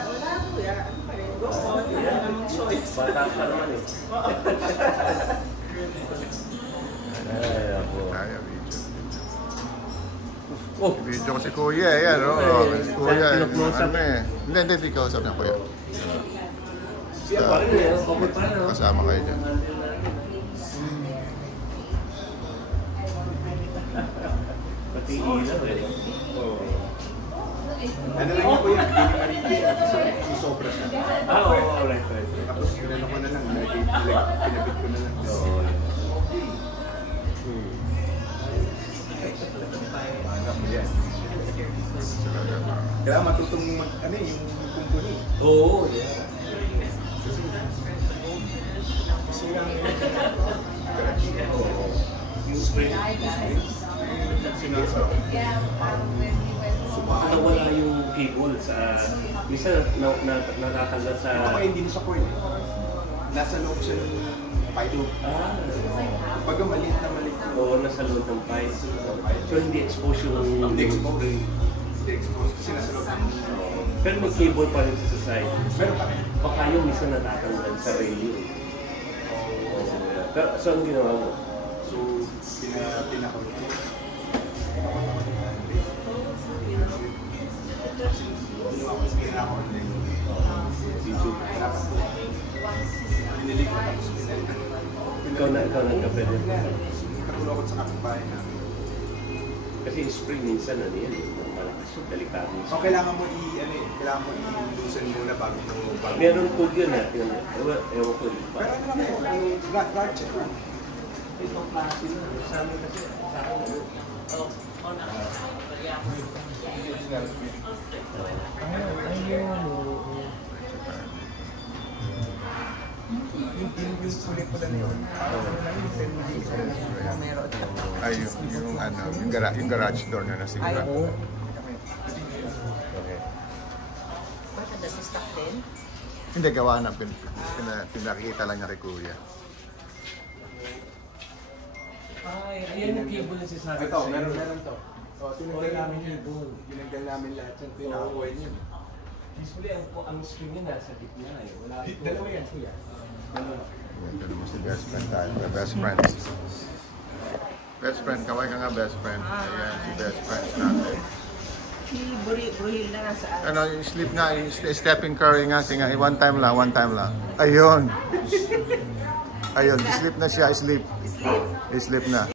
wala kuya. Ano pa rin? Go on. Wala namang choice. Bata ka naman eh. Ay, ako. Kaya, video. Oh! Video ko si Kuya eh, yan, no? Si Kuya, ano eh. Hindi, kausap niya, Kuya. Siya pa rin eh. Okay pa rin. Kasama kayo dyan. Pati ilaw eh. Ano lang yung Kuya, hindi ni Maribel. Sobra siya. Oo, right. Tapos ano ko na lang, pinabit ko na lang. Kailangan matutong ano yung kumpuni. Oo, yeah. Kasi yung Nawala yung cable sa... Minsan natatanggal sa... Ako hindi mo sa coin. Nasa loob siya ng pipe. Pag maliit na maliit. Oo, nasa loob ng pipe. So hindi expose yung... Hindi expose. Hindi expose kasi nasa loob ng... Pero may cable pa rin sa side. Meron pa rin. Baka yung minsan natatanggal sa radio. Pero so anong ginawa mo? So, pinakawin ko. Ginawa ko sa ginagawa ko ng video. Dapat ko. Binili ko tapos binili ko. Ikaw nagka-pwede. Katulong ko sa kapitbahay namin. Kasi yung spring minsan ano yan, malakas yung delikado. So, kailangan mo i-loosen muna bago mo. Meron po yun natin. Ewan ko. Pero ano lang po, guard check lang. Itong klase na. Sa amin kasi, sa akin. Ay, yung garage door na nasigura. Bakit nasa stock din? Hindi, gawa na. Pinakikita lang niya kay Kuya. Ay, ayan yung cable na sinasabi. Ito, meron to. So, tinagdal namin yun. Tinagdal namin lahat yung pinakakuha niyo. Usually, ang screen niya nasa gitna eh. Dalawa yan, Kuya. Ito naman si best friend tayo. Best friends. Best friend, kaway ka nga best friend. Ayan, si best friend natin. Si Bruhil na nasa Ano, yung sleep nga, yung Stephen Curry nga, singa, one time lang. Ayun. Ayun, sleep na siya, sleep. Sleep na.